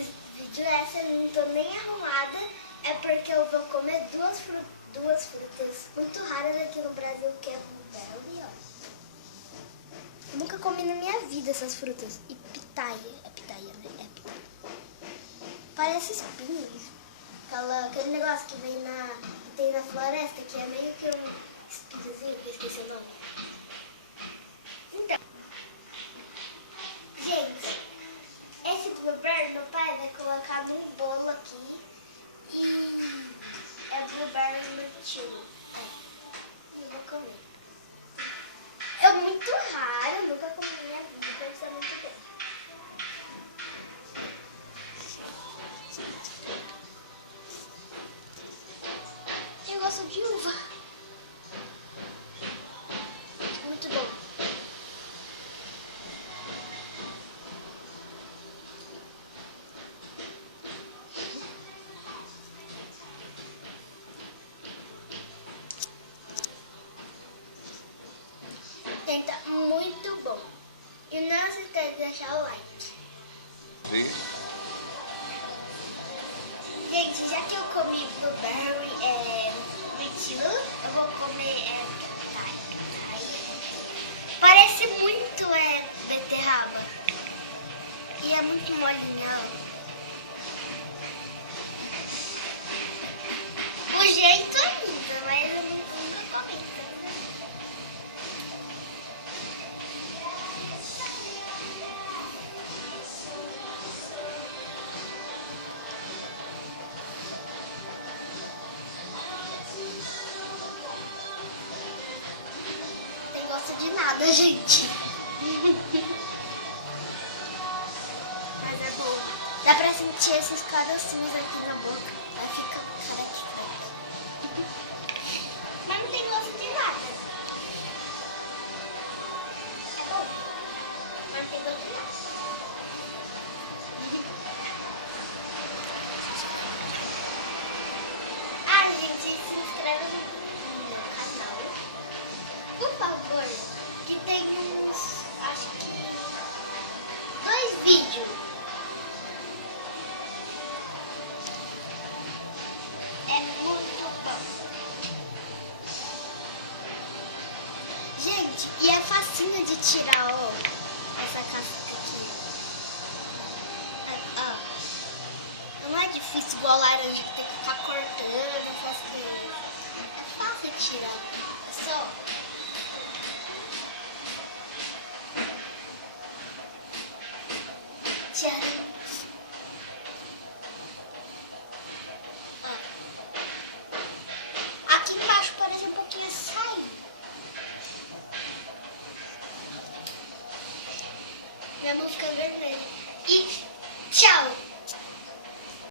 vídeo essa, eu não tô nem arrumada, é porque eu vou comer duas frutas muito raras aqui no Brasil, que é blueberry, ó. Eu nunca comi na minha vida essas frutas. E pitaia, é pitaia, né? É pitaia. Parece espinhos. Aquele negócio que tem na floresta, que é meio que um espinhozinho, que eu esqueci o nome. Então, gente, esse blueberry meu pai vai colocar num bolo aqui e é blueberry invertido. Eu vou comer. É muito raro, nunca comi na minha vida, deve ser muito bom. Eu gosto de uva. Muito bom. Tá muito bom. E não se esqueça de deixar o like. Sim. Gente, já que eu comi blueberry mentira, eu vou comer parece muito beterraba. E é muito molinha. O jeito é lindo, mas eu nunca comi. Não gosto de nada, gente. Mas é bom. Dá pra sentir esses carocinhos aqui na boca. Vai ficar característico. Mas não tem gosto de nada. É bom. Mas não tem gosto de nada. Ah, gente, se inscreve no meu canal. Por favor, que tem uns, acho que 2 vídeos. É muito bom. Gente, e é facinho de tirar, ó, essa casca aqui. Ó. Não é difícil igual laranja que tem que ficar cortando essas coisas. É fácil de tirar. É só... tirar. Aqui embaixo parece um pouquinho açaí. Minha mão fica vermelha. E tchau!